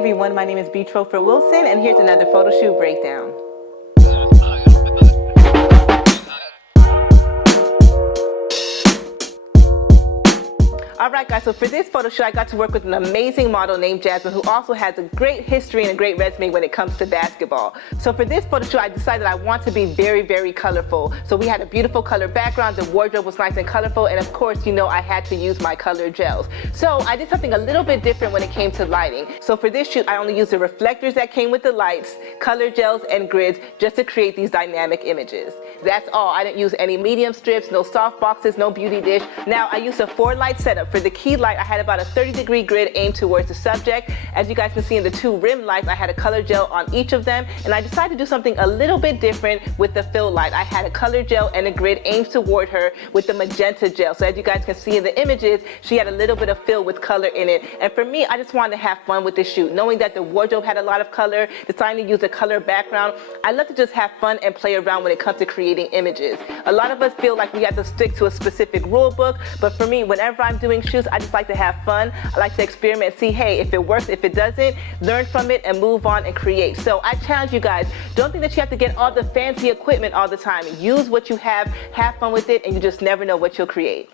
everyone, my name is Trofort Wilson, and here's another photo shoot breakdown. Alright guys, so for this photo shoot I got to work with an amazing model named Jasmine who also has a great history and a great resume when it comes to basketball. So for this photo shoot I decided I want to be very, very colorful. So we had a beautiful color background, the wardrobe was nice and colorful, and of course you know I had to use my color gels. So I did something a little bit different when it came to lighting. So for this shoot I only used the reflectors that came with the lights, color gels, and grids just to create these dynamic images. That's all. I didn't use any medium strips, no soft boxes, no beauty dish. Now I used a 4-light setup. For the key light, I had about a 30-degree grid aimed towards the subject. As you guys can see in the 2 rim lights, I had a color gel on each of them, and I decided to do something a little bit different with the fill light. I had a color gel and a grid aimed toward her with the magenta gel. So as you guys can see in the images, she had a little bit of fill with color in it. And for me, I just wanted to have fun with this shoot. Knowing that the wardrobe had a lot of color, deciding to use a color background, I love to just have fun and play around when it comes to creating images. A lot of us feel like we have to stick to a specific rule book, but for me, whenever I'm doing shoots, I just like to have fun. I like to experiment and see, hey, if it works, if it doesn't, learn from it and move on and create. So I challenge you guys, don't think that you have to get all the fancy equipment all the time. Use what you have fun with it, and you just never know what you'll create.